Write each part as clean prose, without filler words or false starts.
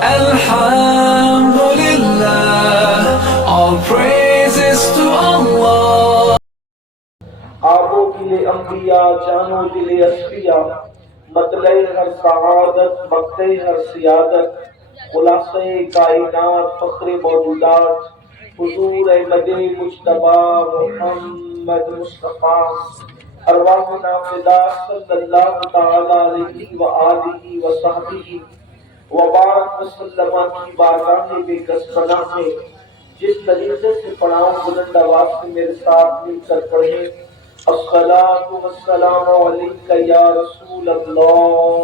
Alhamdulillah, all praises to Allah. آبوں کے لیے انبیاء، جانوں کے لیے اصفیاء، مطلع ہر سعادت، مقطع ہر سیادت، خلاصہ کائنات، فخر موجودات، حضور احمد مجتبی محمد مصطفیٰ، ارواحنا فدا صلی اللہ تعالی علیہ وآلہ وصحبہ وبارک وسلم کی بارگاہ بے کسبنا میں جس طریقے سے پڑھاؤں بلند آواز سے میرے ساتھ مل کر پڑھیں۔ الصلاۃ والسلام علیک یا رسول اللہ،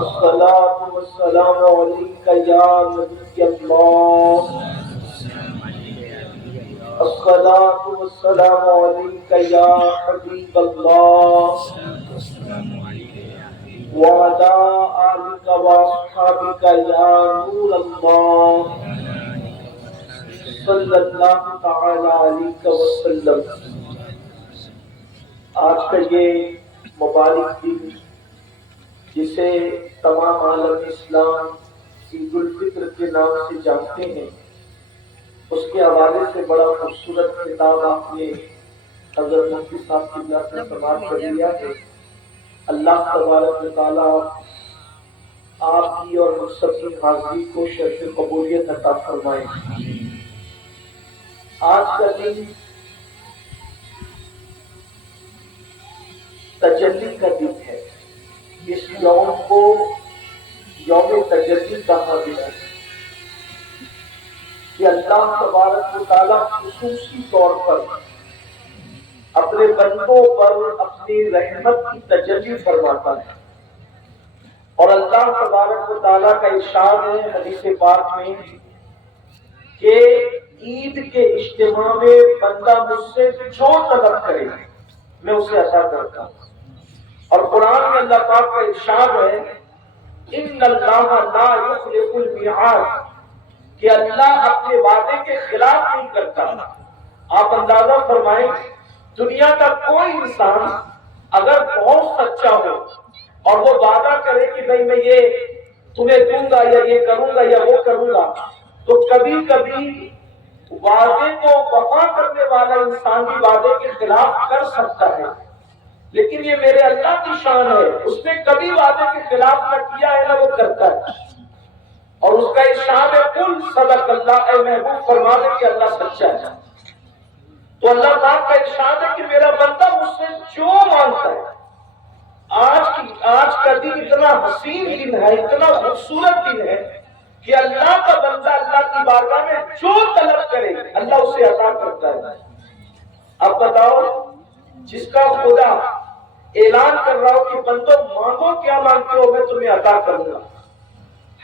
الصلاۃ والسلام علیک یا نبی اللہ، الصلاۃ والسلام علیک یا حبیب اللہ، وعلی آلک واصحابک یا نور اللہ، صلی اللہ تعالی علیہ وسلم۔ آج کا یہ مبارک دن جسے تمام عالم اسلام عید الفطر کے نام سے جانتے ہیں، اس کے حوالے سے بڑا خوبصورت خطاب آپ نے حضرت مفتی صاحب کی اللہ سے سماعت کر لیا ہے۔ اللہ تبارک و تعالیٰ آپ کی اور ہم سب کی حاضری کو شرف قبولیت عطا فرمائے۔ آج کا دن تجلی کا دن ہے۔ اس یوم کو یوم تجلی کہا گیا ہے کہ اللہ تبارک و تعالیٰ خصوصی طور پر اپنے بندوں پر اپنی رحمت کی تجلی فرماتا ہے، اور اللہ تبارک و تعالیٰ کا ارشاد ہے حدیث پاک میں کہ عید کے اجتماع میں بندہ مجھ سے جو طلب کرے میں اسے عطا کرتا ہوں۔ اور قرآن میں اللہ پاک کا ارشاد ہے ان اللہ لا یخلف المیعاد، کہ اللہ اپنے وعدے کے خلاف نہیں کرتا۔ آپ اندازہ فرمائیں دنیا کا کوئی انسان اگر بہت سچا ہو اور وہ وعدہ کرے کہ بھئی میں یہ تمہیں دوں گا یا یہ کروں گا یا وہ کروں گا، تو کبھی کبھی وعدے کو وفا کرنے والا انسان بھی وعدے کے خلاف کر سکتا ہے، لیکن یہ میرے اللہ کی شان ہے، اس نے کبھی وعدے کے خلاف نہ کیا ہے نہ وہ کرتا ہے۔ اور اس کا ارشاد ہے قل صدق اللہ، اے محبوب فرما دے کہ اللہ سچا ہے۔ تو اللہ پاک کا ارشاد ہے کہ میرا بندہ مجھ سے جو مانگتا ہے۔ آج کا دن اتنا حسین دن ہے، اتنا خوبصورت دن ہے کہ اللہ کا بندہ اللہ کی بارگاہ میں جو طلب کرے اللہ اسے عطا کرتا ہے۔ اب بتاؤ، جس کا خدا اعلان کر رہا ہو کہ بندو مانگو کیا مانگتے ہو میں تمہیں عطا کروں گا۔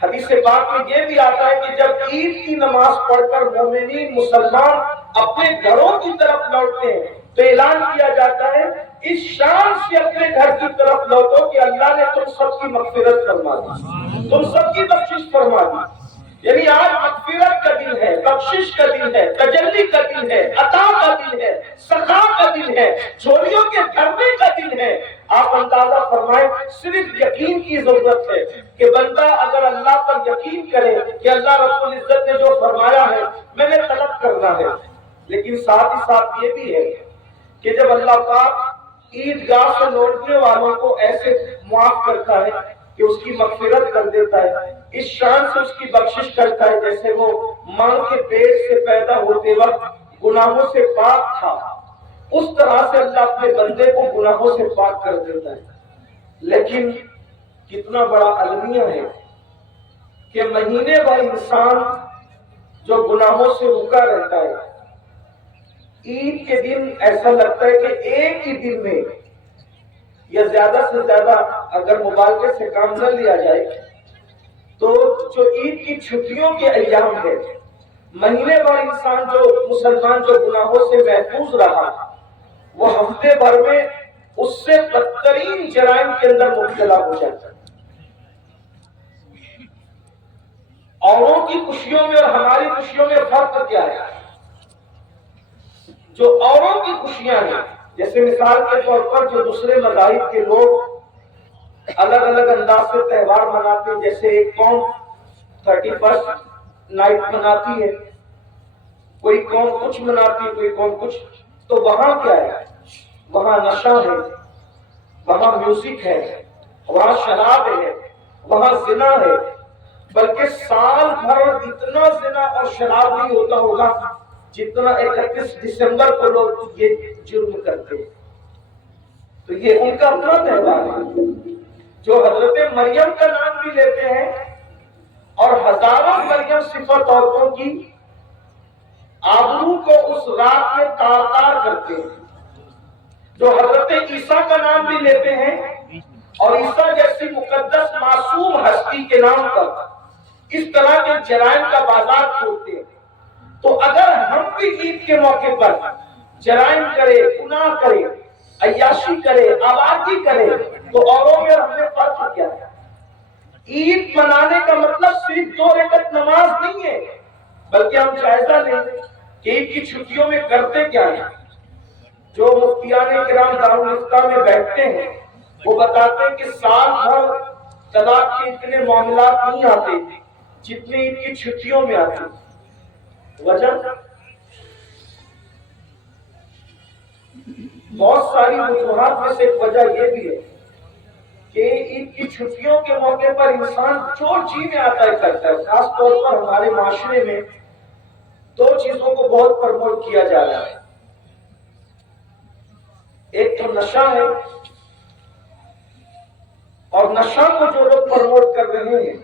حدیث پاک میں یہ بھی آتا ہے کہ جب عید کی نماز پڑھ کر مومنین مسلمان اپنے گھروں کی طرف لوٹتے ہیں تو اعلان کیا جاتا ہے اس شان سے اپنے گھر کی طرف لوٹو کہ اللہ نے تم سب کی مغفرت فرما دی، تم سب کی بخشش فرما دی۔ یعنی آج مغفرت کا دن ہے، بخشش کا دن ہے، تجلی کا دن ہے، عطا کا دن ہے، سخا کا دن ہے، جھولیوں کے بھرنے کا دن ہے۔ آپ اندازہ فرمائیں صرف یقین کی ضرورت ہے کہ بندہ اگر اللہ پر یقین کرے کہ اللہ رب العزت نے جو فرمایا ہے میں نے طلب کرنا ہے، لیکن ساتھ ہی ساتھ یہ بھی ہے کہ جب اللہ پاک عیدگاہ سے لوٹنے والوں کو ایسے معاف کرتا ہے کہ اس کی مغفرت کر دیتا ہے، اس شان سے اس کی بخشش کرتا ہے جیسے وہ ماں کے پیٹ سے پیدا ہوتے وقت گناہوں سے پاک تھا، اس طرح سے اللہ اپنے بندے کو گناہوں سے پاک کر دیتا ہے۔ لیکن کتنا بڑا المیہ ہے کہ مہینے بھر انسان جو گناہوں سے رکا رہتا ہے، عید کے دن ایسا لگتا ہے کہ ایک ہی دن میں یا زیادہ سے زیادہ اگر مبالغے سے کام نہ لیا جائے تو جو عید کی چھٹیوں کے ایام ہے، مہینے بھر انسان جو مسلمان جو گناہوں سے محفوظ رہا وہ ہفتے بھر میں اس سے بدترین جرائم کے اندر مبتلا ہو جاتا ہے۔ اوروں کی خوشیوں میں اور ہماری خوشیوں میں فرق کیا ہے؟ جو اوروں کی خوشیاں ہیں، جیسے مثال کے طور پر جو دوسرے مذاہب کے لوگ الگ الگ انداز سے تہوار مناتے ہیں. جیسے ایک قوم 31 نائٹ مناتی ہے، کوئی قوم کچھ مناتی ہے، کوئی قوم کچھ. تو وہاں کیا ہے؟ وہاں نشہ ہے، وہاں میوزک ہے، وہاں شراب ہے، وہاں زنا ہے. بلکہ سال بھر اتنا زنا اور شراب نہیں ہوتا ہوگا جتنا 31 دسمبر کو لوگ یہ جرم کرتے ہیں. تو یہ ان کا اپنا تہوار ہے. جو حضرت مریم کا نام بھی لیتے ہیں اور ہزاروں مریم صفت عورتوں کی آبرو کو اس رات میں تار تار کرتے ہیں. جو حضرت عیسیٰ کا نام بھی لیتے ہیں اور عیسیٰ جیسی مقدس معصوم ہستی کے نام پر اس طرح کے جرائم کا بازار کھولتے ہیں. تو اگر ہم بھی عید کے موقع پر جرائم کرے، گناہ کرے، عیاشی کرے، آبادی کرے، تو اوروں میں ہم نے فرق کیا ہے؟ عید منانے کا مطلب صرف 2 رکعت نماز نہیں ہے، بلکہ ہم جائزہ لیں کہ عید کی چھٹیوں میں کرتے کیا ہیں. جو مفتیان کرام دارالفتہ میں بیٹھتے ہیں وہ بتاتے ہیں کہ سال بھر طلاق کے اتنے معاملات نہیں آتے جتنے عید کی چھٹیوں میں آتے. وجہ بہت ساری وجوہات میں سے ایک وجہ یہ بھی ہے کہ عید کی چھٹیوں کے موقع پر انسان جو جی میں آتا ہے کرتا ہے. خاص طور پر ہمارے معاشرے میں 2 چیزوں کو بہت پرموٹ کیا جا رہا ہے. ایک تو نشہ ہے، اور نشہ کو جو لوگ پرموٹ کر رہے ہیں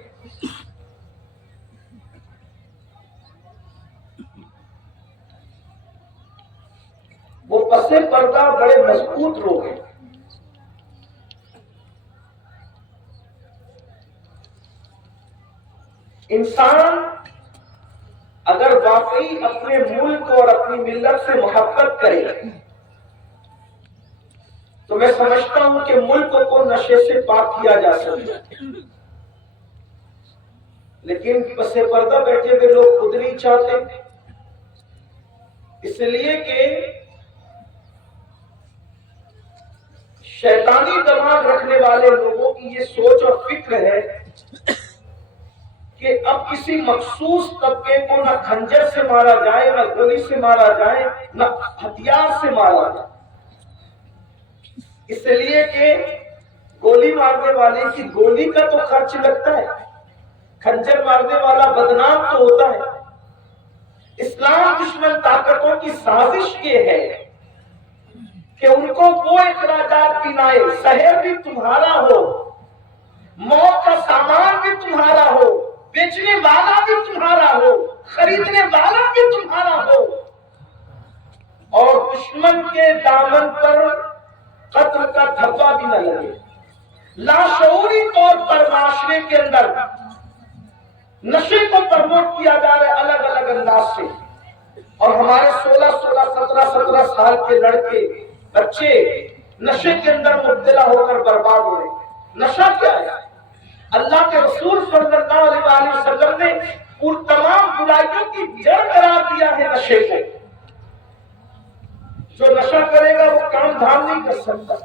وہ پسے پردہ بڑے مضبوط لوگ ہیں. انسان اگر واقعی اپنے ملک اور اپنی ملت سے محبت کرے تو میں سمجھتا ہوں کہ ملک کو نشے سے پاک کیا جا سکتا ہے. لیکن پسے پردہ بیٹھے ہوئے لوگ خود نہیں چاہتے، اس لیے کہ شیطانی دماغ رکھنے والے لوگوں کی یہ سوچ اور فکر ہے کہ اب کسی مخصوص طبقے کو نہ خنجر سے مارا جائے، نہ گولی سے مارا جائے، نہ ہتھیار سے مارا جائے. اس لیے کہ گولی مارنے والے کی گولی کا تو خرچ لگتا ہے، خنجر مارنے والا بدنام تو ہوتا ہے. اسلام دشمن طاقتوں کی سازش یہ ہے کہ ان کو وہ اخراجات بنائے، شہر بھی تمہارا ہو، موت کا سامان بھی تمہارا ہو، بیچنے والا بھی تمہارا ہو، خریدنے والا بھی تمہارا ہو، اور دشمن کے دامن پر قتل کا دھبا بھی نہ لگے. لاشعوری طور پر معاشرے کے اندر نشے کو پرموٹ کیا جا رہا ہے الگ الگ انداز سے، اور ہمارے 16 17 سال کے لڑکے بچے نشے کے اندر مبتلا ہو کر برباد ہو رہے. نشہ کیا ہے؟ اللہ کے رسول صلی اللہ علیہ وسلم نے ان تمام برائیوں کی جڑ قرار دیا ہے نشے کو. جو نشہ کرے گا وہ کام دھام نہیں کر سکتا.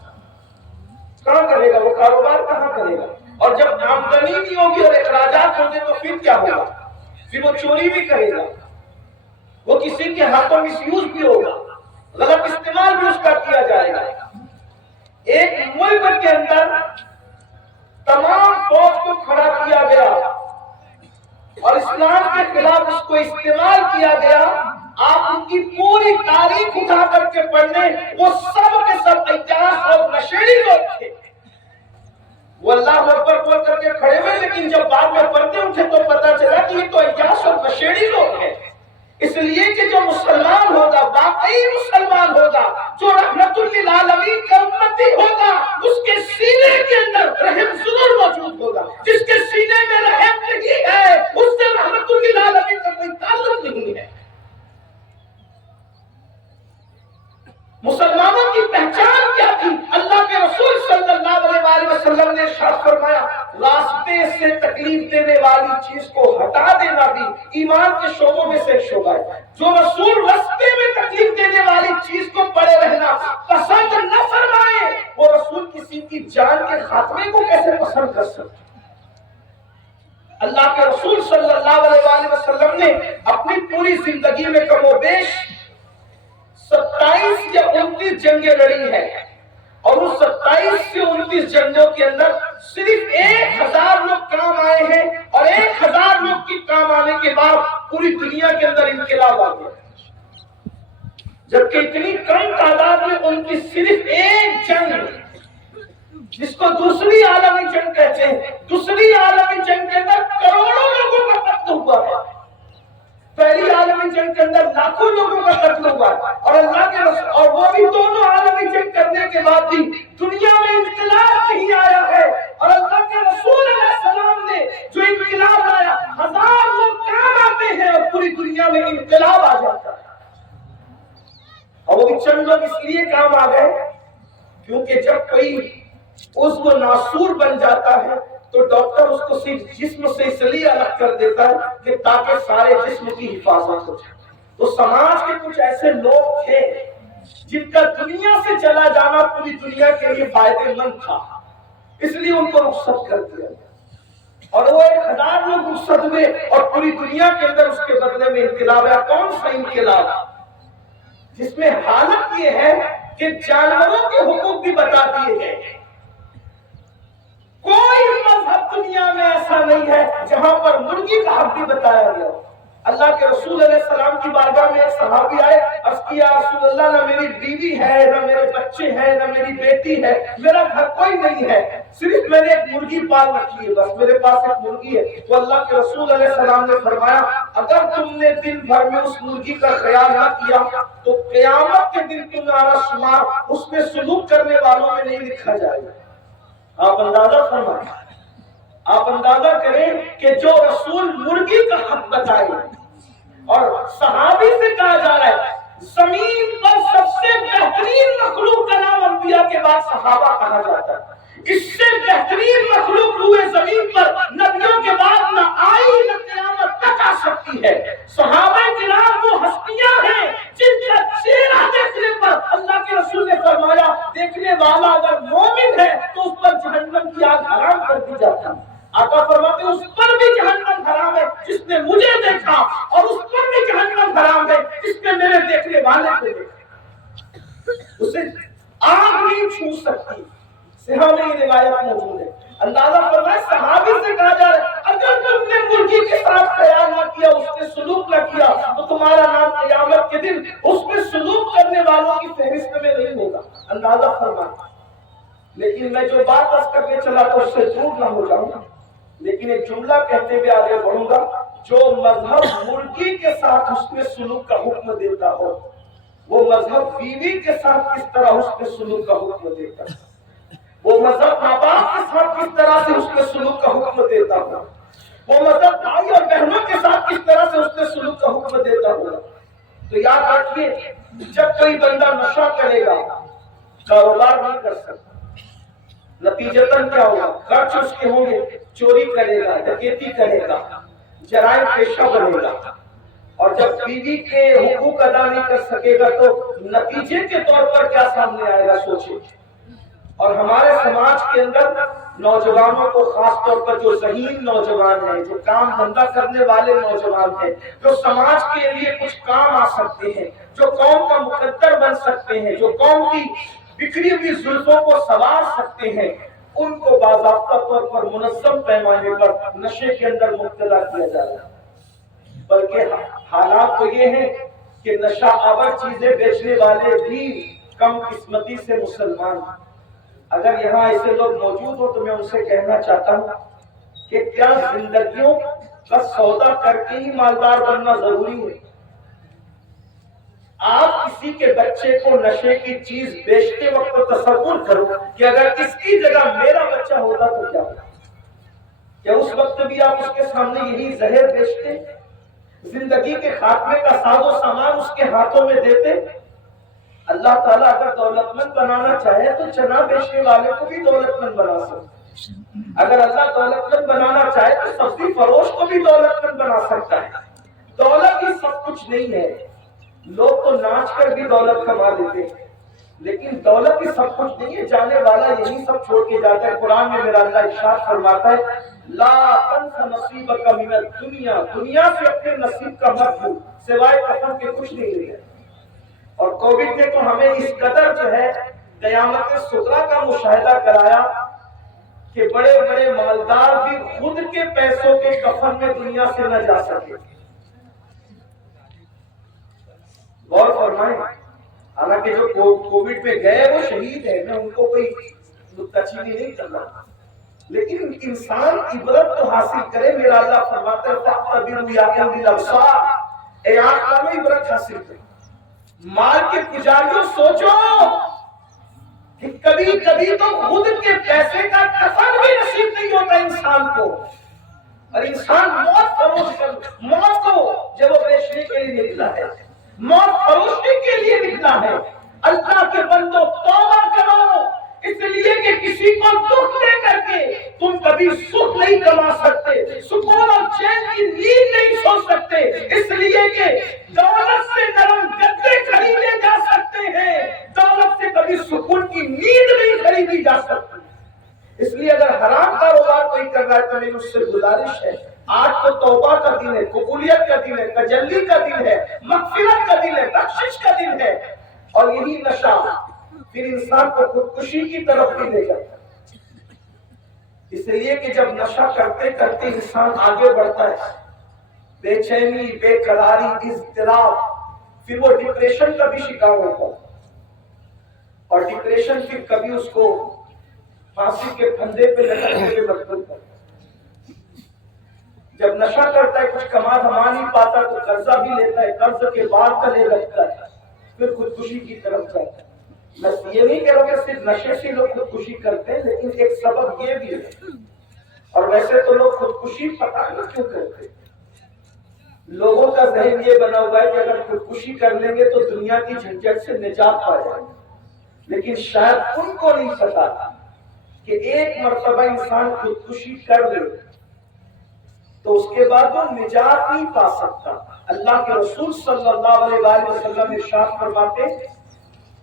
کہاں کرے گا؟ وہ کاروبار کہاں کرے گا؟ اور جب آمدنی نہیں ہوگی اور اخراجات ہوں گے تو پھر کیا ہوگا؟ پھر وہ چوری بھی کرے گا، وہ کسی کے ہاتھوں مس یوز بھی ہوگا، غلط استعمال بھی اس کا کیا جائے گا. ایک ملک کے اندر تمام فوج کو کھڑا کیا گیا اور اسلام کے خلاف اس کو استعمال کیا گیا. آپ ان کی پوری تاریخ اٹھا کر کے پڑھنے، وہ سب کے سب عیاش اور نشیڑی لوگ تھے. وہ اللہ اکبر بول کر کے کھڑے ہوئے، لیکن جب بعد میں پڑھتے اٹھے تو پتا چلا کہ یہ تو عیاش اور نشیڑی لوگ ہیں. اس لیے کہ جو مسلمان ہوگا، واقعی مسلمان ہوگا، جو رحمت للعالمین کا امتی ہوگا، اس کے سینے کے اندر رحم ضرور موجود ہوگا. جس کے سینے میں رحم نہیں ہے اس سے رحمت للعالمین کا کوئی تعلق نہیں ہے. مسلمانوں کی پہچان کیا تھی؟ اللہ کے رسول صلی اللہ علیہ وسلم نے ارشاد فرمایا، راستے سے سے تکلیف دینے والی چیز کو ہٹا دینا بھی ایمان کے شعبوں میں سے ایک شعبہ ہے۔ جو رسول رستے میں تکلیف دینے والی چیز کو پڑے رہنا پسند نہ فرمائے، وہ رسول کسی کی جان کے خاتمے کو کیسے پسند کر سکتے؟ اللہ کے رسول صلی اللہ علیہ وآلہ وسلم نے اپنی پوری زندگی میں کم و بیش 27 یا 29 جنگیں لڑی ہیں، اور اس 27 سے 29 جنگوں کے اندر صرف 1000 لوگ کام آئے ہیں، اور 1000 لوگ کی کام آنے کے بعد پوری دنیا کے اندر انقلاب آ گیا، جبکہ اتنی کم تعداد میں ان کی صرف ایک جنگ، جس کو دوسری عالمی جنگ کہتے ہیں، دوسری عالمی جنگ کے اندر کروڑوں لوگوں کا قتل ہوا ہے، پہلی عالمی جنگ کے اندر لاکھوں لوگوں کا قتل ہوا ہے، اور اللہ کے رسول، اور وہ بھی دونوں عالمی جنگ کرنے کے بعد بھی دنیا میں انقلاب نہیں آیا ہے، اور اللہ کے رسول علیہ السلام نے جو انقلاب لایا، 1000 لوگ کام آتے ہیں اور پوری دنیا میں انقلاب آ جاتا ہے، اور وہ بھی چند لوگ اس لیے کام آ گئے کیونکہ جب کوئی عضو ناسور بن جاتا ہے تو ڈاکٹر اس کو صرف جسم سے اس لیے الگ کر دیتا ہے کہ تاکہ سارے جسم کی حفاظت ہو جائے۔ تو سماج کے کچھ ایسے لوگ تھے جن کا دنیا سے چلا جانا پوری دنیا کے لیے فائدے مند تھا، اس لیے ان کو رخصت کر دیا گیا، اور وہ 1000 لوگ رخصت ہوئے اور پوری دنیا کے اندر اس کے بدلے میں انقلاب ہے۔ کون سا انقلاب؟ جس میں حالت یہ ہے کہ جانوروں کے حقوق بھی بتا دیے گئے۔ کوئی مذہب دنیا میں ایسا نہیں ہے جہاں پر مرغی کا حق بھی بتایا گیا۔ اللہ کے رسول علیہ السلام کی بارگاہ میں ایک صحابی آئے، عرض کیا رسول اللہ، نہ میری بیوی ہے، نہ میرے بچے ہیں، نہ میری بیٹی ہے، میرا گھر کوئی نہیں ہے، صرف میں نے ایک مرغی پال رکھی ہے، بس میرے پاس ایک مرغی ہے۔ تو اللہ کے رسول علیہ السلام نے فرمایا، اگر تم نے دن بھر میں اس مرغی کا خیال نہ کیا تو قیامت کے دن تمہارا شمار اس میں سلوک کرنے والوں میں نہیں لکھا جائے گا۔ آپ اندازہ فرمائیں، آپ اندازہ کریں کہ جو رسول مرغی کا حق بتائے، اور صحابی سے کہا جا رہا ہے زمین پر سب سے بہترین مخلوق کا نام انبیاء کے بعد صحابہ کہا جاتا ہے، اس سے بہترین مخلوق روئے زمین پر نبیوں کے بعد نہ آئی نہ قیامت تک آ سکتی ہے۔ صحابہ کرام وہ ہستیاں ہیں جن کا چہرہ دیکھنے پر اللہ کے رسول نے فرمایا دیکھنے والا اگر مومن ہے تو اس پر جہنم کی آگ حرام کر دی جاتی ہے۔ آقا فرماتے اس پر بھی جہنم حرام ہے جس نے مجھے دیکھا، اور اس پر بھی جہنم حرام ہے جس نے میرے دیکھنے والے کو دیکھا، اسے آگ نہیں چھو سکتی۔ صحابہ میں یہ روایت موجود ہے۔ اندازہ فرمائے صحابی سے کہا جا رہا ہے اگر تم نے مرغی کے ساتھ خیال نہ کیا، اس نے سلوک نہ کیا تو تمہارا نام قیامت کے دن اس میں سلوک کرنے والوں کی فہرست میں نہیں ہوگا۔ اندازہ فرمائے، لیکن میں جو بات عرض کرنے چلا تو اس سے دور نہ ہو جاؤں گا، لیکن ایک جملہ کہتے ہوئے آگے بڑھوں گا۔ جو مذہب مرغی کے ساتھ اس میں سلوک کا حکم دیتا ہو، وہ مذہب بیوی کے ساتھ کس طرح اس میں سلوک کا حکم دیتا ہے، وہ مذہب ماں باپ کے ساتھ کس طرح سے اس میں سلوک کا حکم دیتا ہو، وہ مذہب بھائی اور بہنوں کے ساتھ کس طرح سے اس میں سلوک کا حکم دیتا ہوگا۔ تو یاد رکھیے، جب کوئی بندہ نشہ کرے گا کاروبار نہیں کر سکتا، نتیجتاً کیا ہوگا؟ خرچ اس کے ہوں گے، چوری کرے گا، ڈکیتی کرے گا، جرائم پیشہ بنے گا، اور جب بیوی کے حقوق ادا نہیں کر سکے گا تو نتیجے کے طور پر کیا سامنے آئے گا سوچیں۔ اور ہمارے سماج کے اندر نوجوانوں کو خاص طور پر جو ذہین نوجوان ہیں، جو کام دھندا کرنے والے نوجوان ہیں، جو سماج کے لیے کچھ کام آ سکتے ہیں، جو قوم کا مقدر بن سکتے ہیں، جو قوم کی بکھری ہوئی زلفوں کو سنوار سکتے ہیں، ان کو باضابطہ طور پر منظم پیمانے پر نشے کے اندر مبتلا کیا جا رہا ہے۔ بلکہ حالات تو یہ ہیں کہ نشہ آور چیزیں بیچنے والے بھی کم قسمتی سے مسلمان ہیں۔ اگر یہاں ایسے لوگ موجود ہو تو میں ان سے کہنا چاہتا ہوں کہ کیا زندگیوں کا سودا کر کے ہی مالدار بننا ضروری ہے؟ آپ کسی کے بچے کو نشے کی چیز بیچتے وقت تصور کرو کہ اگر اس کی جگہ میرا بچہ ہوتا تو کیا ہوتا؟ کیا اس وقت بھی آپ اس کے سامنے یہی زہر بیچتے؟ زندگی کے خاتمے کا ساز و سامان اس کے ہاتھوں میں دیتے؟ اللہ تعالیٰ اگر دولت مند بنانا چاہے تو چنا بیچنے والے کو بھی دولت مند بنا سکتے، اگر اللہ دولت مند بنانا چاہے تو سبزی فروش کو بھی دولت مند بنا سکتا ہے. دولت ہی سب کچھ نہیں ہے. لوگ تو ناچ کر بھی دولت کما لیتے ہیں لیکن دولت ہی سب کچھ نہیں ہے. جانے والا یہی سب چھوڑ کے جاتا ہے. قرآن میں میرا اللہ ارشاد فرماتا ہے لا تنس نصیبک من الدنیا، دنیا سے اپنے نصیب کا مت بھول، سوائے کفن کے کچھ نہیں لیا. اور کووڈ نے تو ہمیں اس قدر جو ہے قیامت صغریٰ کا مشاہدہ کرایا کہ بڑے بڑے مالدار بھی خود کے پیسوں کے کفن میں دنیا سے نہ جا سکے. غور فرمائیں. حالانکہ جو کووڈ میں گئے وہ شہید ہیں، میں ان کو کوئی تچیلی نہیں کر رہا، لیکن انسان عبرت تو حاصل کرے. میرا اللہ فرماتا ہے فَاعْتَبِرُوا يَا أُولِي الْأَبْصَارِ، اے آنکھ والو عبرت حاصل کرو. مال کے پجاریوں سوچو کہ کبھی کبھی تو خود کے پیسے کا کفن بھی نصیب نہیں ہوتا انسان کو، اور انسان موت فروش کر موت کو جب وہ بیچنے کے لیے نکلا ہے، موت فروشی کے لیے نکلا ہے. اللہ کے بندو توبہ کرو، اس لیے کہ کسی کو دکھ دے کر کے تم کبھی سکھ نہیں کما سکتے، سکون اور چین کی نیند نہیں سو سکتے. اس لیے کہ دولت سے نرم گدے خریدے جا سکتے ہیں، دولت سے کبھی سکون کی نیند نہیں خریدی جا سکتی. اس لیے اگر حرام کاروبار کوئی کر رہا ہے تو میری اس سے گزارش ہے، آج تو توبہ کا دن ہے، قبولیت کا دن ہے، تجلی کا دن ہے، مغفرت کا دن ہے، بخشش کا دن ہے. اور یہی نشہ پھر انسان کو خودکشی کی طرف بھی لے جاتا ہے. اس لیے کہ جب نشہ کرتے کرتے انسان آگے بڑھتا ہے، بے چینی، بے قراری، اضطراب، پھر وہ ڈپریشن کا بھی شکار ہوتا ہے. اور ڈپریشن پھر کبھی اس کو پھانسی کے پھندے پہ لٹکنے میں مجبور کرتا ہے. جب نشہ کرتا ہے کچھ کما دھما نہیں پاتا تو قرضہ بھی لیتا ہے، قرض کے بعد گلے لگتا ہے، پھر خودکشی کی طرف جاتا ہے. میں یہ نہیں کہہ رہا کہ صرف نشے سے لوگ خودکشی کرتے ہیں، لیکن ایک سبب یہ بھی ہے. اور ویسے تو لوگ خودکشی پتہ نہیں کیوں کرتے. لوگوں کا ذہن یہ بنا ہوا ہے کہ اگر خودکشی کر لیں گے تو دنیا کی جھنجھٹ سے نجات پا جائیں گے، لیکن شاید ان کو نہیں پتا کہ ایک مرتبہ انسان خودکشی کر لے تو اس کے بعد وہ نجات نہیں پا سکتا. اللہ کے رسول صلی اللہ علیہ وآلہ وسلم ارشاد فرماتے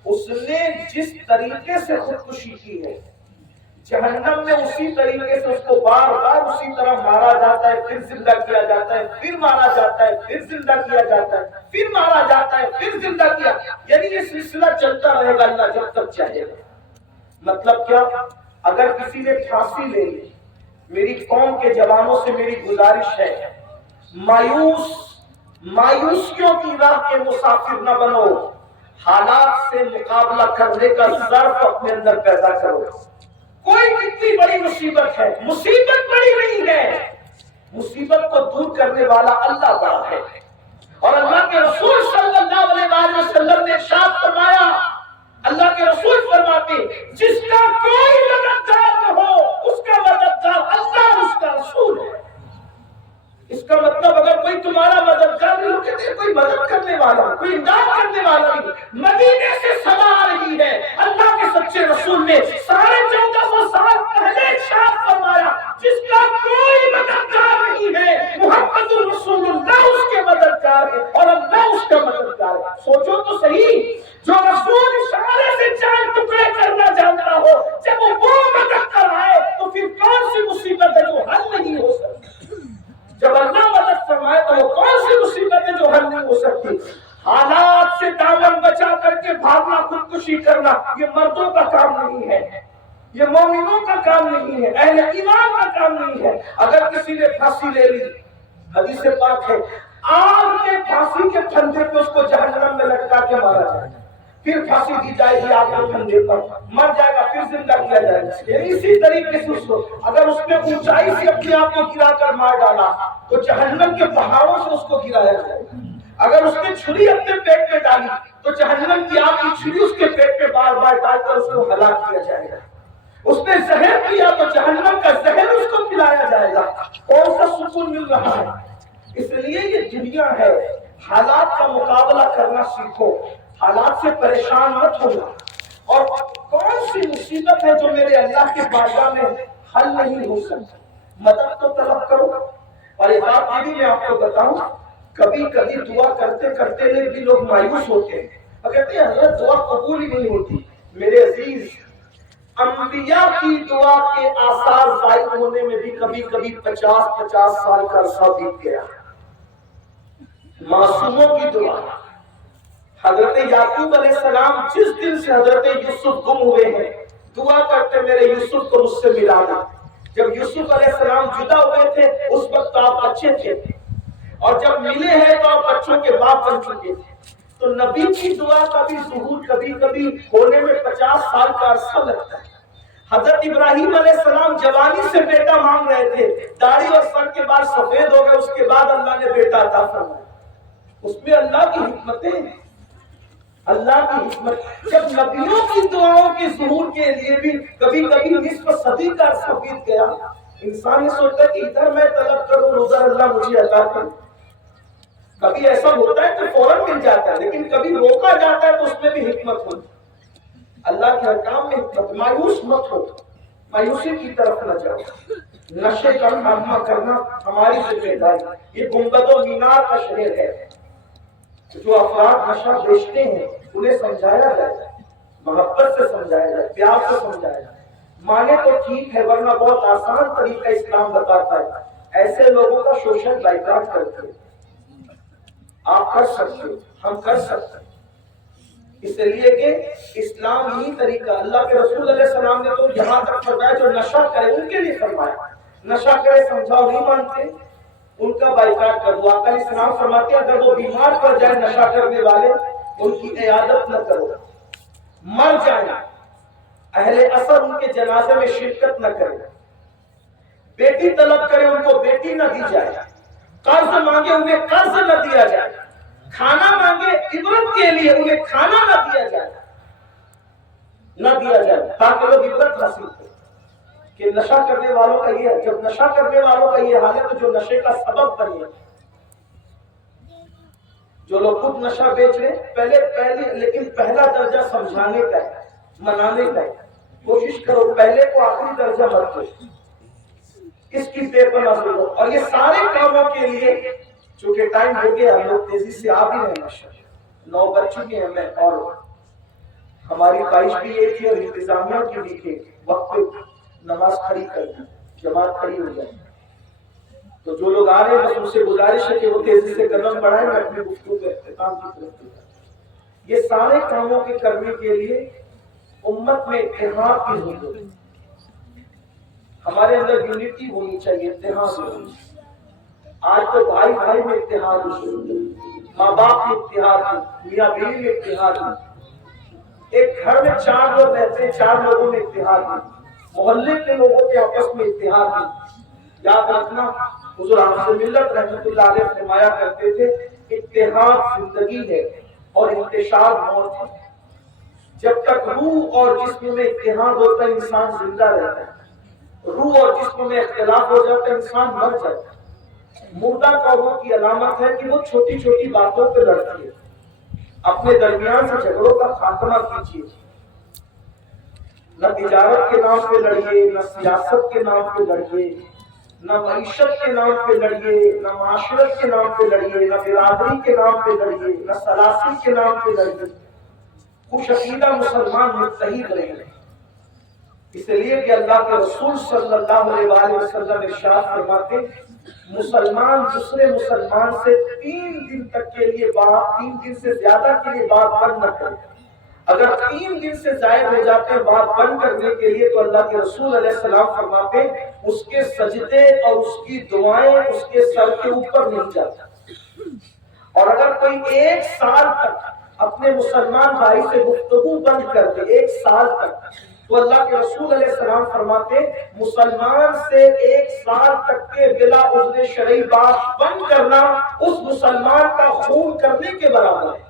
اس نے جس طریقے سے خودکشی کی ہے جہنم میں اسی طریقے سے اس کو بار بار اسی طرح مارا جاتا ہے، پھر زندہ کیا جاتا ہے، پھر مارا جاتا ہے، پھر زندہ کیا جاتا ہے، پھر مارا جاتا ہے، پھر زندہ کیا. یعنی یہ سلسلہ چلتا رہے گا اللہ جب تک چاہے گا. مطلب کیا؟ اگر کسی نے پھانسی لے لی، میری قوم کے جوانوں سے میری گزارش ہے مایوسیوں کی راہ کے مسافر نہ بنو، حالات سے مقابلہ کرنے کا ظرف اپنے اندر پیدا کرو. کوئی کتنی بڑی مصیبت ہے، مصیبت بڑی نہیں ہے، مصیبت کو دور کرنے والا اللہ بڑا ہے. اور اللہ کے رسول صلی اللہ علیہ وسلم نے ارشاد فرمایا، اللہ کے رسول فرماتے جس کا کوئی مددگار نہ ہو اس کا مددگار اللہ اس کا رسول ہے. اس کا مطلب اگر کوئی تمہارا مددگار نہیں ہو، کہتے ہیں کوئی مدد کرنے والا، کوئی امداد کرنے والا نہیں. مدینے سے صدا آ رہی ہے، اللہ کے سچے رسول نے 1450 سال پہلے ارشاد فرمایا جس کا کوئی مددگار نہیں ہے محمد رسول اللہ اس کے مددگار ہے اور اللہ اس کا مددگار ہے. سوچو تو صحیح، جو رسول اشارے سے چاند ٹکڑے کرنا جانتا ہو جب وہ مدد کر آئے تو پھر کون سی مصیبت ہے جو حل نہیں ہو سکتی؟ جب اللہ مدد فرمائے تو وہ کون سی مصیبت ہے جو حل نہیں ہو سکتی؟ حالات سے دامن بچا کر کے بھاگنا، خودکشی کرنا، یہ مردوں کا کام نہیں ہے، یہ مومنوں کا کام نہیں ہے، اہل ایمان کا کام نہیں ہے. اگر کسی نے پھانسی لے لی، حدیث پاک ہے آگ کے پھانسی کے پھندے پہ اس کو جہنم میں لٹکا کے مارا جائے گا، پھر پھانسی دی جائے گی آگ کے پھندے پر، مر جائے گا، پھر زندہ کیا جائے گا. اسی طریقے سے اس کو اگر اس نے اونچائی سے اپنے آپ کو گرا کر مار ڈالا تو جہنم کے پہاڑوں سے اس کو گرایا جائے گا. اگر اس نے چھری اپنے پیٹ میں ڈالی تو جہنم کی آگ کی چھری اس کے پیٹ میں بار بار ڈال کر اس کو ہلاک کیا جائے گا. اس نے زہر پیا تو جہنم کا زہر اس کو پلایا جائے گا. کون سا سکون مل رہا ہے؟ اس لیے یہ دنیا ہے، حالات کا مقابلہ کرنا سیکھو، حالات سے پریشان مت ہونا. اور کون سی مصیبت ہے جو میرے اللہ کے بارگاہ میں حل نہیں ہو سکتا، مدد تو طلب کرو۔ اور ایک بات یہ بھی میں آپ کو بتاؤں، کبھی کبھی دعا کرتے کرتے بھی لوگ مایوس ہوتے ہیں اور کہتے ہیں حضرت دعا قبول ہی نہیں ہوتی۔ میرے عزیز، انبیاء کی دعا کے آثار ظاہر ہونے میں بھی کبھی کبھی 50 سال کا عرصہ بیت گیا۔ معصوموں کی دعا، حضرت یعقوب علیہ السلام جس دن سے حضرت یوسف گم ہوئے ہیں دعا کرتے میرے یوسف کو مجھ سے ملا دے۔ جب یوسف علیہ السلام جدا ہوئے تھے اس وقت آپ بچے تھے، اور جب ملے ہیں تو آپ بچوں کے باپ بن چکے تھے۔ تو نبی کی دعا کا بھی ظہور کبھی کبھی ہونے میں 50 سال کا عرصہ لگتا ہے۔ حضرت ابراہیم علیہ السلام جوانی سے بیٹا مانگ رہے تھے، داڑھی اور سر کے بال سفید ہو گئے، اس کے بعد اللہ نے بیٹا عطا فرمایا۔ اس میں اللہ کی حکمتیں، اللہ کی حکمت۔ جب نبیوں کی دعاؤں کے ظہور کے لیے بھی کبھی کبھی نصف صدی کا عرصہ بیت گیا، انسان یہ سوچتا ہے کہ ادھر میں طلب کروں ادھر اللہ مجھے عطا کرے۔ کبھی ایسا ہوتا ہے کہ فوراً مل جاتا ہے، لیکن کبھی روکا جاتا ہے تو اس میں بھی حکمت ہوتی ہے۔ اللہ کے حکام میں حکمت۔ مایوس مت ہو، مایوسی کی طرف نہ جاؤ۔ نشے کا خاتمہ کرنا ہماری ذمہ داری۔ یہ گنبد و مینار کا شہر ہے۔ جو افراد نشہ بیچتے ہیں انہیں سمجھایا جائے، محبت سے سمجھایا جائے، پیار سے سمجھایا جائے۔ مانے تو ٹھیک ہے، ورنہ بہت آسان طریقہ اسلام بتاتا ہے، ایسے لوگوں کا سوشل بائیکاٹ کرتے ہیں۔ آپ کر سکتے، ہم کر سکتے، اس لیے کہ اسلام ہی طریقہ۔ اللہ کے رسول علیہ السلام نے تو یہاں تک فرمایا جو نشہ کرے ان کے لیے فرمایا، نشہ کرے سمجھاؤ، نہیں مانتے ان کا بائیکاٹ کر دو۔ آقا علیہ السلام فرماتے ہیں اگر وہ بیمار پڑ جائے نشہ کرنے والے ان کی عیادت نہ کرو، مر جائیں اہل اثر ان کے جنازے میں شرکت نہ کرے، بیٹی طلب کرے ان کو بیٹی نہ دی جائے، قرض مانگے انہیں قرض نہ دیا جائے، کھانا مانگے عبرت کے لیے انہیں کھانا نہ دیا جائے، تاکہ لوگ عبرت حاصل کریں کہ نشہ کرنے والوں کا یہ ہے۔ جب نشہ کرنے والوں کا یہ حال ہے تو جو نشے کا سبب بنے، جو لوگ خود نشہ بیچ رہے پہلے لیکن پہلا درجہ سمجھانے کا ہے، منانے کا ہے۔ کوشش کرو پہلے کو آخری درجہ مت دو، اس کی بے پناہ ضرور۔ اور یہ سارے کاموں کے لیے چونکہ ٹائم ہو گیا، ہم لوگ تیزی سے آ بھی رہے ہیں، 9 بج چکے ہیں، میں اور ہماری خواہش بھی یہ تھی اور انتظامیہ کی بھی کہ وقت پہ نماز کھڑی کر دیں، جماعت کھڑی ہو جائے۔ تو جو لوگ آ رہے ہیں بس ان سے گزارش ہے کہ وہ تیزی سے قدم بڑھائیں، میں اپنی گفتگو کے اختتام کی طرف جاؤں۔ یہ سارے کاموں کے کرنے کے لیے امت میں اتحاد کی ضرورت ہے، ہمارے اندر یونٹی ہونی چاہیے، اتحاد ہونی چاہیے۔ آج تو بھائی بھائی میں اتحاد ہے، ماں باپ میں اتحاد ہے، میاں بیوی میں اتحاد ہے، ایک گھر میں 4 لوگ رہتے ہیں 4 لوگوں میں اتحاد ہے، محلے کے لوگوں کے آپس میں اتحاد ہے۔ یاد رکھنا حضور عامر ملت رحمۃ اللہ علیہ فرمایا کرتے تھے اتحاد زندگی ہے اور انتشار موت ہے۔ جب تک روح اور جسم میں اتحاد ہوتا ہے انسان زندہ رہتا ہے، روح اور جسم میں اختلاف ہو جاتا ہے انسان مر جاتا ہے۔ مردہ قوموں کی علامت ہے کہ وہ چھوٹی چھوٹی باتوں پہ لڑتی ہے۔ اپنے درمیان سے جھگڑوں کا خاتمہ کیجیے، نہ تجارت کے نام پہ لڑیے، نہ سیاست کے نام پہ لڑیے، نہ معیشت کے نام پہ لڑیے، نہ معاشرت کے نام پہ لڑیے، نہ برادری کے نام پہ لڑیے، نہ سلاسی کے نام پہ لڑیے۔ خوش عقیدہ مسلمان متحد رہیں، اس لیے کہ اللہ کے رسول صلی اللہ علیہ وسلم ارشاد فرماتے مسلمان دوسرے مسلمان سے 3 دن تک کے لیے 3 دن سے زیادہ کے لیے بات بند نہ کرے۔ اگر 3 دن سے زائد ہو جاتے ہیں بات بند کرنے کے لیے تو اللہ کے رسول علیہ السلام فرماتے اس کے سجدے اور اس کی دعائیں اس کے سر کے اوپر نہیں جاتی۔ اور اگر کوئی 1 سال تک اپنے مسلمان بھائی سے گفتگو بند کر دے 1 سال تک، تو اللہ کے رسول علیہ السلام فرماتے مسلمان سے 1 سال تک کے بلا عذر شرعی بات بند کرنا اس مسلمان کا خون کرنے کے برابر ہے۔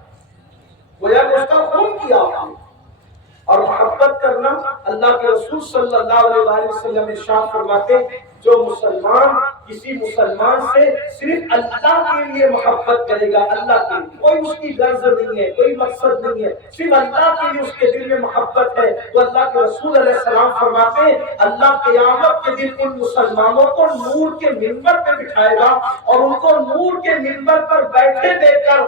گویا کہ اس کا خون کیا آپ نے۔ اور محبت کرنا اللہ کے رسول صلی اللہ علیہ وسلم ارشاد فرماتے جو مسلمان کسی مسلمان سے صرف اللہ کے لیے محبت کرے گا، اللہ کے لیے، کوئی اس کی غرض نہیں ہے، کوئی مقصد نہیں ہے، صرف اللہ کے لیے اس کے دل میں محبت ہے، تو اللہ کے رسول علیہ السلام فرماتے ہیں اللہ قیامت کے دن ان مسلمانوں کو نور کے منبر پہ بٹھائے گا اور ان کو نور کے منبر پر بیٹھے دیکھ کر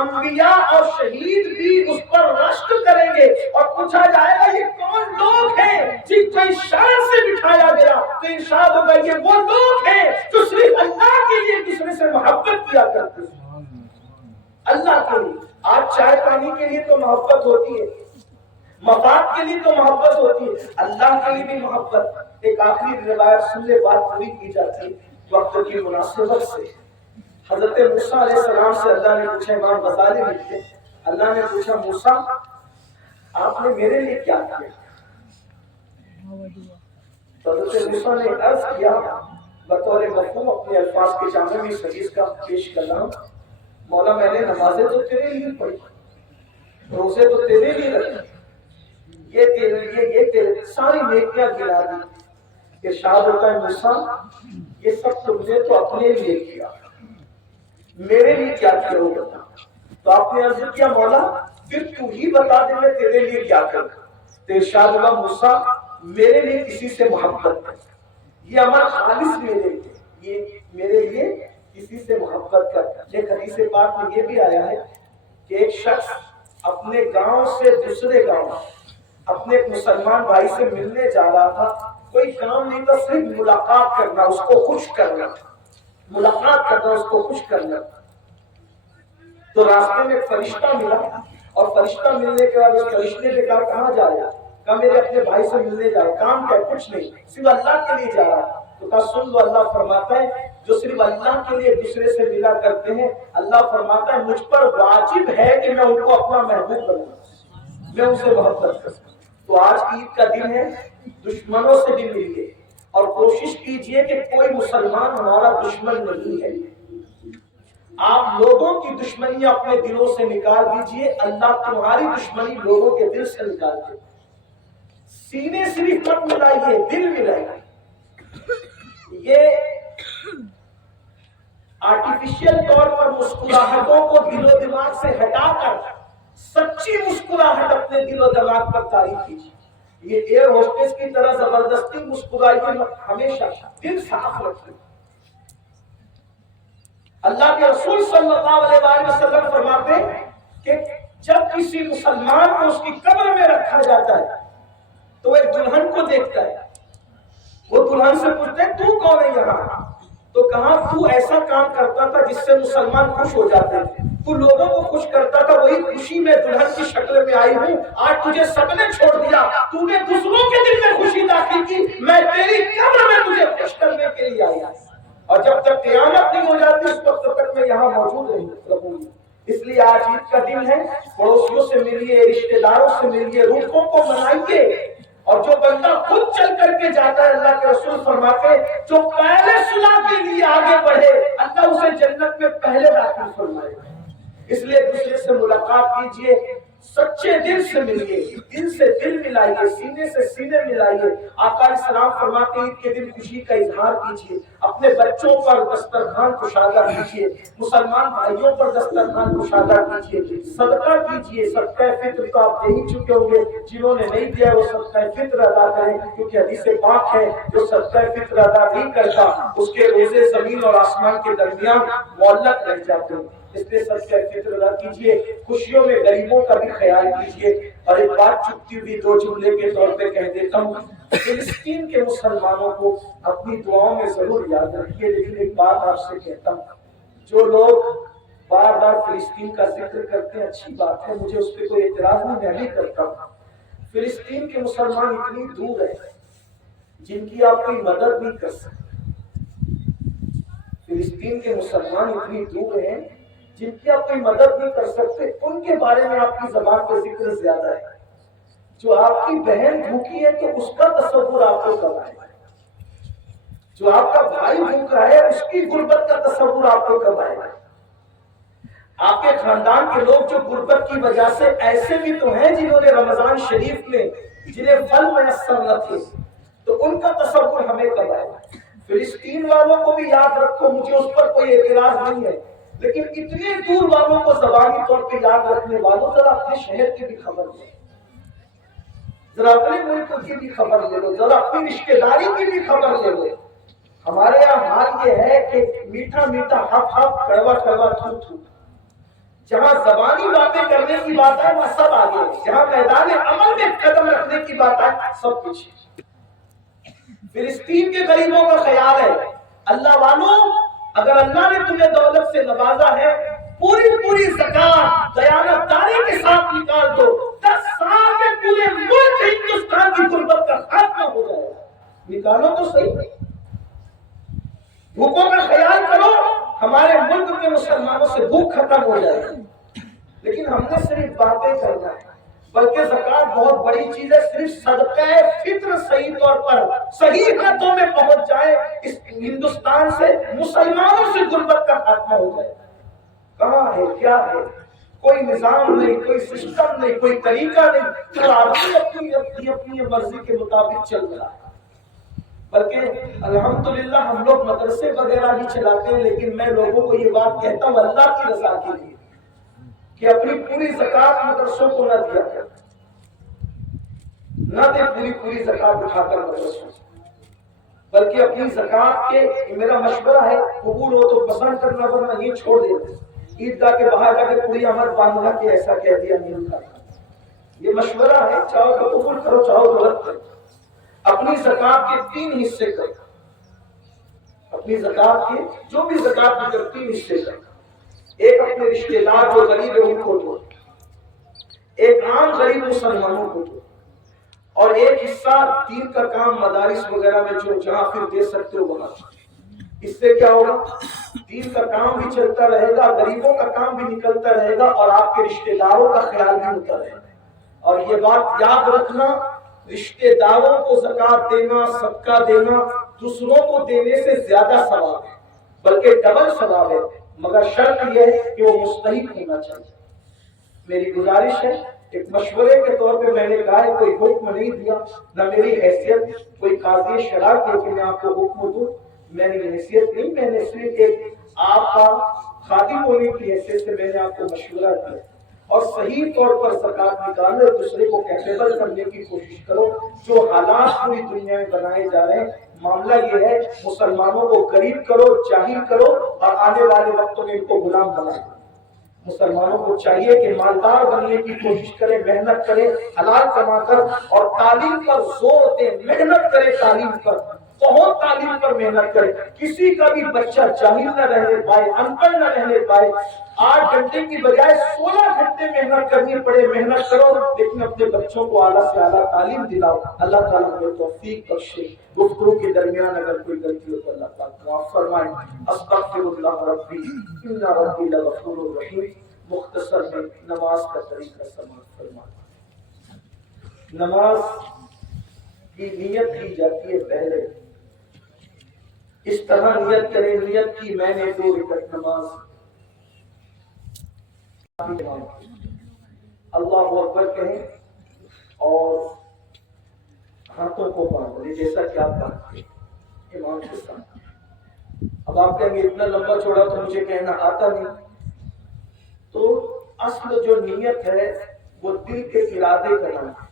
انبیاء اور شہید بھی اس پر رشک کریں گے اور پوچھا جائے گا یہ کون لوگ ہیں جن کو اشارے سے بٹھایا گیا، تو ارشاد ہوگا یہ وہ لوگ ہیں جو صرف اللہ کے لیے دوسرے سے محبت کیا کرتے ہیں، اللہ کے لیے۔ آج چائے پانی کے لیے تو محبت ہوتی ہے، مفاد کے لیے تو محبت ہوتی ہے، اللہ کے لیے بھی محبت۔ ایک آخری روایت سن لے، بات پوری کی جاتی ہے وقت کی مناسبت سے۔ حضرت موسیٰ علیہ السلام سے اللہ نے پوچھا، امام غزالی لکھتے ہیں اللہ نے پوچھا موسیٰ آپ نے میرے لیے کیا کیا؟ تو حضرت موسیٰ نے عرض کیا بطور مفہوم اپنے الفاظ کے جامع میں اس حدیث کا پیش کر رہا ہوں، مولا میں نے نمازیں تو تیرے لیے پڑھی، روزے تو تیرے لیے رکھے، یہ تیرے لیے، یہ تیرے، ساری نیکیاں گنا دی۔ ارشاد ہوتا ہے موسیٰ یہ سب تم نے تو اپنے لیے کیا، میرے لیے کیا کیا ہو بتا؟ تو آپ نے عرض کیا مولا پھر تو ہی بتا دے میں تیرے لیے کیا کروں؟ تو ارشاد ہوا موسیٰ میرے لیے کسی سے محبت کر، یہ عمل خالص میرے لیے، یہ میرے لیے کسی سے محبت کر۔ ایک حدیث پاک میں یہ بھی آیا ہے کہ ایک شخص اپنے گاؤں سے دوسرے گاؤں اپنے ایک مسلمان بھائی سے ملنے جا رہا تھا، کوئی کام نہیں تھا، صرف ملاقات کرنا، اس کو خوش کرنا، ملاقات کرنا، اس کو خوش کرنا۔ تو راستے میں فرشتہ ملا اور فرشتہ ملنے کے بعد اس فرشتے نے کہا کہاں جا رہا؟ کہا میرے اپنے بھائی سے ملنے جا رہا، کام کیا؟ کچھ نہیں، صرف اللہ کے لیے جا رہا۔ تو کہا سن لو، اللہ فرماتا ہے جو صرف اللہ کے لیے دوسرے سے ملا کرتے ہیں اللہ فرماتا ہے مجھ پر واجب ہے کہ میں ان کو اپنا محبوب بناؤں، میں ان سے محبت کروں۔ تو آج عید کا دن ہے، دشمنوں سے بھی ملیے اور کوشش کیجئے کہ کوئی مسلمان ہمارا دشمن نہیں ہے۔ آپ لوگوں کی دشمنی اپنے دلوں سے نکال دیجئے، اللہ تمہاری دشمنی لوگوں کے دل سے نکال دے۔ سینے صرف مت ملائیے، دل ملائیے۔ یہ آرٹیفیشل طور پر مسکراہٹوں کو دل و دماغ سے ہٹا کر سچی مسکراہٹ اپنے دل و دماغ پر طاری کیجیے۔ یہ ایئر ہوسٹس کی طرح زبردستی مسکرائیے مت، ہمیشہ دل صاف رکھیے۔ اللہ کے رسول صلی اللہ علیہ وسلم فرماتے کہ جب کسی مسلمان کو اس کی قبر میں رکھا جاتا ہے تو وہ ایک دلہن کو دیکھتا ہے، وہ دلہن سے پوچھتے ہیں تو کون ہے یہاں؟ تو کہا تو ایسا کام کرتا تھا جس سے مسلمان خوش ہو جاتے ہیں، تو لوگوں کو خوش کرتا تھا، وہی خوشی میں دلہن کی شکل میں آئی ہوں، آج تجھے سب نے چھوڑ دیا، تو نے دوسروں کے دل میں خوشی داخل کی، میں تیری قبر میں تجھے خوش کرنے کے لیے آیا، اور جب تک قیامت نہیں ہو جاتی اس وقت تک میں یہاں موجود رہوں گی۔ اس لیے آج عید کا دن ہے، پڑوسیوں سے ملیے، رشتہ داروں سے ملیے، روحوں کو منائیے، اور جو بندہ خود چل کر کے جاتا ہے اللہ کے رسول فرماتے جو پہلے صلح کے لیے آگے بڑھے اللہ اسے جنت میں پہلے داخل فرمائے۔ اس لیے دوسرے سے ملاقات کیجئے، سچے دل سے ملیے، دل سے دل ملائیے، سینے سے سینے ملائیے۔ آقا علیہ السلام فرماتے عید کے دن خوشی کا اظہار کیجئے، اپنے بچوں پر دسترخوان کشادہ کیجئے، مسلمان بھائیوں پر دسترخوان کشادہ کیجئے، صدقہ کیجئے۔ صدقہ فطر تو آپ دے ہی چکے ہوں گے، جنہوں نے نہیں دیا وہ صدقہ فطر ادا کریں، کیونکہ حدیث پاک ہے جو صدقہ فطر ادا نہیں کرتا اس کے روزے زمین اور آسمان کے درمیان معلق رہ جاتے ہیں۔ اس لیے صدقہ فطر ادا کیجئے، خوشیوں میں غریبوں کا بھی خیال کیجئے۔ اور ایک بات چپتی ہوئی دو جملے کے طور پہ کہہ دیتا ہوں، فلسطین کے مسلمانوں کو اپنی دعاؤں میں ضرور یاد رکھیے، لیکن ایک بات آپ سے کہتا ہوں، جو لوگ بار بار فلسطین کا ذکر کرتے ہیں اچھی بات ہے، مجھے اس پہ کوئی اعتراض نہیں، میں بھی کرتا ہوں۔ فلسطین کے مسلمان اتنی دور ہیں جن کی آپ کوئی مدد نہیں کر سکتے، فلسطین کے مسلمان اتنی دور ہیں جن کی آپ کوئی مدد نہیں کر سکتے، ان کے بارے میں آپ کی زبان پر ذکر زیادہ ہے۔ جو آپ کی بہن بھوکی ہے تو اس کا تصور آپ کو کب آئے گا؟ جو آپ کا بھائی بھوکا ہے اس کی غربت کا تصور آپ کو کب آئے گا؟ آپ کے خاندان کے لوگ جو غربت کی وجہ سے ایسے بھی تو ہیں جنہوں نے رمضان شریف میں جنہیں پھل میسر نہ تھے، تو ان کا تصور ہمیں کب آئے؟ فلسطین والوں کو بھی یاد رکھو، مجھے اس پر کوئی اعتراض نہیں ہے، لیکن اتنے دور والوں کو زبانی طور پہ یاد رکھنے والوں ذرا اپنے شہر کی بھی خبر لو، ذرا اپنے ملک کی بھی خبر لے لو، ذرا اپنی رشتے داری کی بھی خبر لے لو۔ ہمارے یہاں حال یہ ہے کہ میٹھا میٹھا ہف ہف، کڑوا کڑوا تھو تھو، جہاں زبانی باتیں کرنے کی بات ہے وہاں سب آگے، جہاں میدان عمل میں قدم رکھنے کی بات ہے سب پیچھے۔ فلسطین کے غریبوں کا خیال ہے، اللہ والوں اگر اللہ نے تمہیں دولت سے نوازا ہے، پوری پوری زکات دیانتداری کے ساتھ نکال دو، 10 سال میں پورے ملک ہندوستان کی غربت کا خاتمہ ہو جائے گا۔ نکالو تو صحیح۔ بھوکوں کا خیال کرو، ہمارے ملک کے مسلمانوں سے بھوک ختم ہو جائے گی۔ لیکن ہم نے صرف باتیں کرنا ہے، بلکہ زکات بہت بڑی چیز ہے۔ صرف صدقہ فطر صحیح طور پر صحیح ہاتھوں میں پہنچ جائے، اس ہندوستان سے مسلمانوں سے غربت کا خاتمہ ہو جائے۔ کہاں ہے، کیا ہے؟ کوئی نظام نہیں، کوئی سسٹم نہیں، کوئی طریقہ نہیں، ہر آدمی اپنی مرضی کے مطابق چل رہا ہے۔ بلکہ الحمدللہ ہم لوگ مدرسے وغیرہ بھی چلاتے ہیں، لیکن میں لوگوں کو یہ بات کہتا ہوں اللہ کی رضا کے لیے کہ اپنی پوری زکات مدرسوں کو نہ دیا کر، نہ دے پوری زکات اٹھا کر مدرسوں، بلکہ اپنی زکات کے، میرا مشورہ ہے، قبول ہو تو پسند کرنا، ورنہ یہ چھوڑ دیتے عیدگاہ کے باہر جا کے پوری عمر باندھنا کہ ایسا کہہ دیا نہیں تھا۔ یہ مشورہ ہے، چاہو تو قبول کرو، چاہو تو رد کرو۔ اپنی زکات کے 3 حصے کرو، اپنی زکات کے جو بھی زکات میں 3 حصے کرو۔ ایک اپنے رشتے دار جو غریب ہے ان کو دو، ایک عام غریب مسلمانوں کو دو، اور ایک حصہ دین کا کام مدارس وغیرہ میں جو جہاں پھر دے سکتے ہو وہاں۔ اس سے کیا ہوگا؟ دین کا کام بھی چلتا رہے گا، غریبوں کا کام بھی نکلتا رہے گا، اور آپ کے رشتے داروں کا خیال بھی ہوتا رہے گا۔ اور یہ بات یاد رکھنا، رشتے داروں کو زکات دینا، صدقہ دینا دوسروں کو دینے سے زیادہ ثواب ہے، بلکہ ڈبل ثواب ہے، مگر شرط یہ ہے کہ وہ مستحق ہونا چاہیے۔ میری گزارش ہے، ایک مشورے کے طور پہ میں نے کہا ہے، کوئی حکم نہیں دیا، نہ میری حیثیت کوئی قاضی شرع کے کہ میں آپ کو حکم دوں، میری حیثیت نہیں، میں نے صرف ایک آپ کا خادم ہونے کی حیثیت سے میں نے آپ کو مشورہ دیا، اور صحیح طور پر زکات نکالو، دوسرے کو کیپیبل کرنے کی کوشش کرو۔ جو حالات پوری دنیا میں بنائے جا رہے ہیں، معاملہ یہ ہے مسلمانوں کو غریب کرو، جاہل کرو، اور آنے والے وقتوں میں ان کو غلام بنائے۔ مسلمانوں کو چاہیے کہ مالدار بننے کی کوشش کرے، محنت کرے، حلال کما کر، اور تعلیم پر زور دے، محنت کرے تعلیم پر، بہت تعلیم پر محنت کرے۔ کسی کا بھی بچہ جاہل نہ رہنے پائے، ان پڑھ نہ رہنے پائے۔ 8 گھنٹے کی بجائے 16 گھنٹے محنت کرنی پڑے، محنت کرو، لیکن اپنے بچوں کو اعلیٰ سے اعلیٰ تعلیم دلاؤ۔ اللہ تعالیٰ ہمیں توفیق بخشے۔ گفتگو کے درمیان اگر کوئی غلطی ہو تو اللہ پاک معاف فرمائے۔ استغفر اللہ ربی ان ربی لغفور رحیم۔ مختصر میں نماز کا طریقہ سماعت فرمائیں۔ نماز کی نیت کی جاتی ہے پہلے، اس طرح نیت کریں، نیت کی میں نے 2 رکعت نماز، اللہ اکبر کہیں اور ہاتھوں کو باندھ لیں جیسا کہ آپ باندھتے ہیں امام کے ساتھ۔ اب آپ کہیں گے اتنا لمبا چھوڑا تو مجھے کہنا آتا نہیں، تو اصل جو نیت ہے وہ دل کے ارادے کا نام ہے۔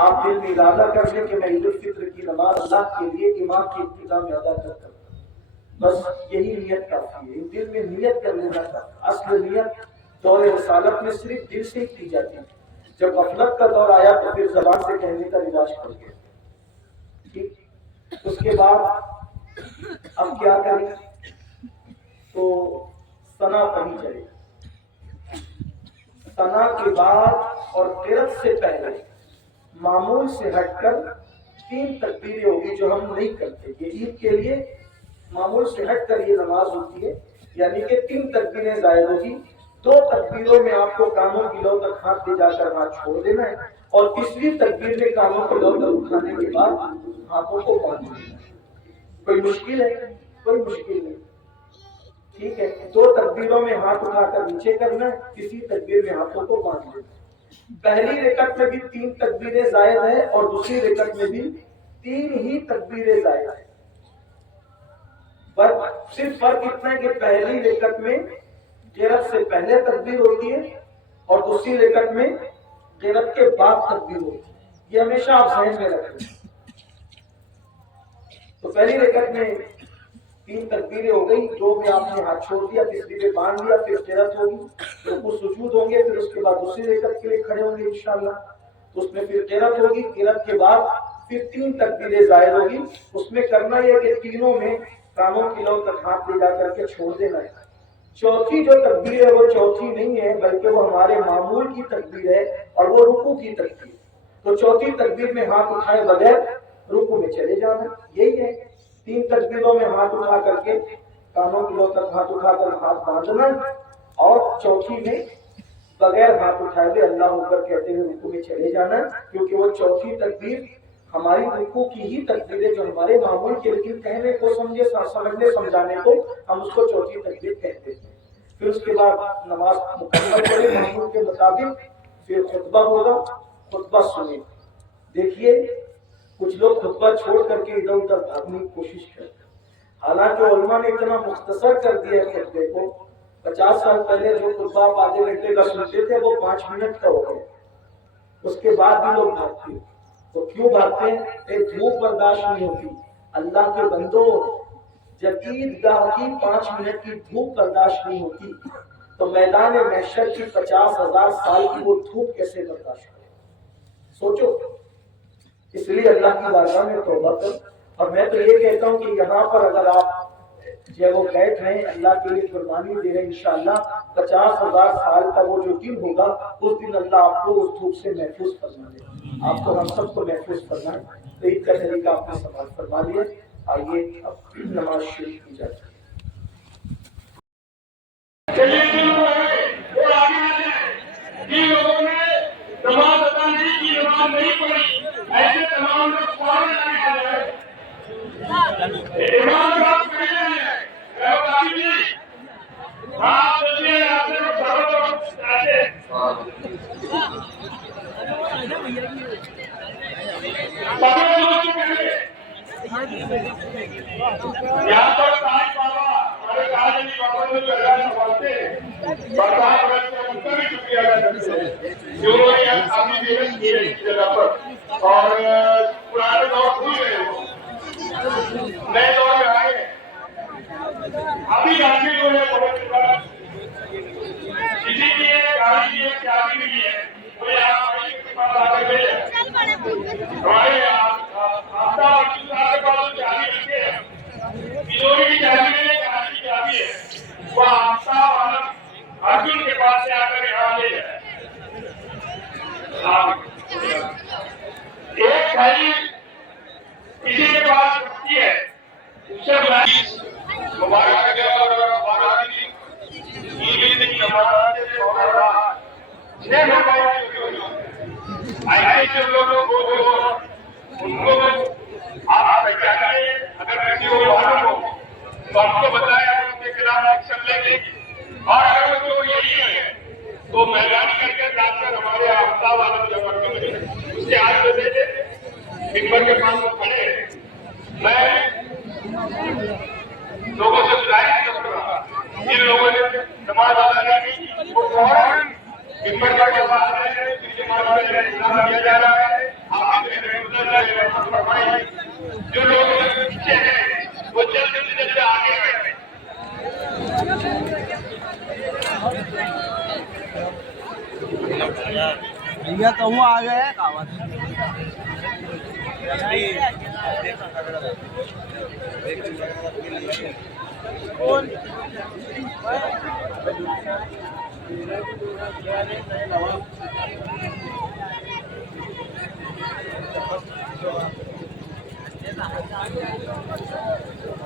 آپ دل میں ارادہ کر لیں کہ میں عید الفطر کی نماز اللہ کے لیے امام کی ابتدا میں ادا کرتا ہوں، بس یہی نیت کافی ہے۔ دل میں نیت کر لینا تھا۔ اصل نیت دور رسالت میں صرف دل سے کی جاتی ہے، جب غفلت کا دور آیا تو پھر زبان سے کہنے کا رواج پڑ گیا۔ ٹھیک، اس کے بعد اب کیا کریں تو ثنا پڑھی جائے۔ ثنا کے بعد اور قرأت سے پہلے معمول سے ہٹ کر 3 تکبیریں ہوگی جو ہم نہیں کرتے۔ یہ عید کے لیے معمول سے ہٹ کر یہ نماز ہوتی ہے، یعنی کہ 3 تکبیریں زائد ہوگی۔ 2 تکبیروں میں آپ کو کانوں کی لو تک ہاتھ لے جا کر ہاتھ چھوڑ دینا ہے، اور تیسری تکبیر میں کانوں کی لو تک اٹھانے کے بعد ہاتھوں کو باندھ دینا ہے۔ کوئی مشکل ہے؟ کوئی مشکل نہیں۔ ٹھیک ہے، 2 تکبیروں میں ہاتھ اٹھا کر نیچے کرنا ہے، کسی تکبیر میں ہاتھوں کو باندھ لینا۔ پہلی رکعت میں بھی 3 تکبیریں زائد ہیں اور دوسری رکعت میں بھی 3 ہی تکبیریں زائد ہیں۔ صرف فرق اتنا ہے کہ پہلی رکعت میں قرأت سے پہلے تکبیر ہوتی ہے اور دوسری رکعت میں قرأت کے بعد تکبیر ہوتی ہے۔ یہ ہمیشہ آپ ذہن میں رکھیں۔ تو پہلی رکعت میں 3 تکبیریں ہو گئی، 2 میں آپ نے ہاتھ چھوڑ دیا، تیسری میں باندھ لیا، پھر قرأت ہوگی، رکوع سجود ہوں گے، پھر اس کے بعد دوسری رکعت کے لیے کھڑے ہوں گے انشاءاللہ، تو اس میں پھر قرأت ہوگی، قرأت کے بعد پھر 3 تکبیریں زائد ہوگی۔ اس میں کرنا یہ کہ تینوں میں کانوں کی لو تک ہاتھ لے جا کر کے چھوڑ دینا ہے۔ چوتھی جو تکبیر ہے وہ چوتھی نہیں ہے بلکہ وہ ہمارے معمول کی تکبیر ہے اور وہ رکوع کی تکبیر۔ تو چوتھی تکبیر میں ہاتھ اٹھائے بغیر رکوع میں چلے جانا، یہی ہے۔ 3 تکبیروں میں ہاتھ اٹھا کر کے کانوں کی لو تک ہاتھ اٹھا کر ہاتھ باندھنا، اور چوتھی میں بغیر ہاتھ اٹھائے ہوئے اللہ اکبر کہتے ہوئے رکوع میں چلے جانا، کیونکہ وہ چوتھی تکبیر ہماری رکوع کی ہی تکبیر ہے جو ہمارے معمول کے، لیکن کہنے کو سمجھنے سمجھانے کو ہم اس کو چوتھی تکبیر کہتے ہیں۔ پھر اس کے بعد نماز مکمل کرے معمول کے مطابق، پھر خطبہ ہوگا، خطبہ سنیں۔ دیکھیے کچھ لوگ خطبہ چھوڑ کر کے ادھر ادھر بھاگنے کی کوشش کرتے ہیں، حالانکہ علماء نے اتنا مختصر کر دیا ہے خطبے کو۔ 50 سال پہلے جو خطبہ آپ آدھے گھنٹے کا سنتے تھے وہ 5 منٹ کا ہو گیا، اس کے بعد بھی لوگ بھاگتے ہیں۔ تو کیوں بھاگتے ہیں؟ دھوپ برداشت نہیں ہوتی۔ اللہ کے بندو، جب عیدگاہ کی 5 منٹ کی دھوپ برداشت نہیں ہوتی تو میدان محشر کی 50,000 سال کی وہ دھوپ کیسے برداشت کرے؟ سوچو۔ اس لیے اللہ کی بارگاہ میں توبہ کر، اور میں تو یہ کہتا ہوں کہ یہاں پر اگر آپ جو وہ بیٹھ رہے ہیں اللہ کے لیے قربانی دے رہے ہیں، انشاءاللہ 50,000 سال کا وہ جو دن ہوگا اس دن اللہ آپ کو اس دھوپ سے محفوظ فرما دے، آپ کو ہم سب کو محفوظ فرمائے۔ تو عید کا طریقہ آپ نے سماعت فرما لیا۔ آئیے اب نماز شروع کی جائے۔ جن لوگوں نے نماز ادا نہیں کی، نماز نہیں پڑھی، ایسے تمام لوگ فوراً آنے والے ہیں۔ امام صاحب کہہ رہے ہیں آپ چلیے، آپ نے یہاں پر تاج بابا ہمارے تاج علی بابا جو جگہ سنبھالتے ہیں، برطانیہ میں ان کا بھی شکریہ ادا کرتے ہیں جو انہوں نے کافی محنت کی ہے اس جگہ پر، اور پرانے دور بھول گئے وہ نئے دور میں آئے ہیں۔ ابھی گاڑی جو ہے بہت کسی کی ہے، گاڑی کی ہے، چابی بھی ہے، وہ یہاں کے پاس آ کر لے جائے۔ ہمارے آفتاب ارجن صاحب کے پاس چابی رکھے ہیں، کشوری کی چابی میں گاڑی کی چابی ہے، وہ آفتاب ارجن کے پاس سے آ کر یہاں لے جائے۔ ایک تھیلی کسی کے پاس رکھتی ہے، اس سے مبارک ایسے لوگوں کو ان کو آپ کیا کریں، اگر کسی کو معلوم ہو تو ہم کو بتائیں، ہم ان کے خلاف ایکشن لیں گے، اور اگر وہ یہی ہے تو مہربانی کر کے جا کر ہمارے آفتاب عالم جب اس کے ہاتھ میں دے دیں، ممبر کے پاس وہ کھڑے ہیں۔ میں لوگوں سے گزارش کر رہا ہوں، جن لوگوں نے نماز ادا نہیں کی وہ فوراً ممبر کے پاس آئے ہیں، جن کے پاس احترام کیا جا رہا ہے، آپ رحمت فرمائیں۔ جو لوگ پیچھے ہیں وہ جلد سے جلد آگے آئے۔ بھیا تو وہ آ گئے کہاوت کون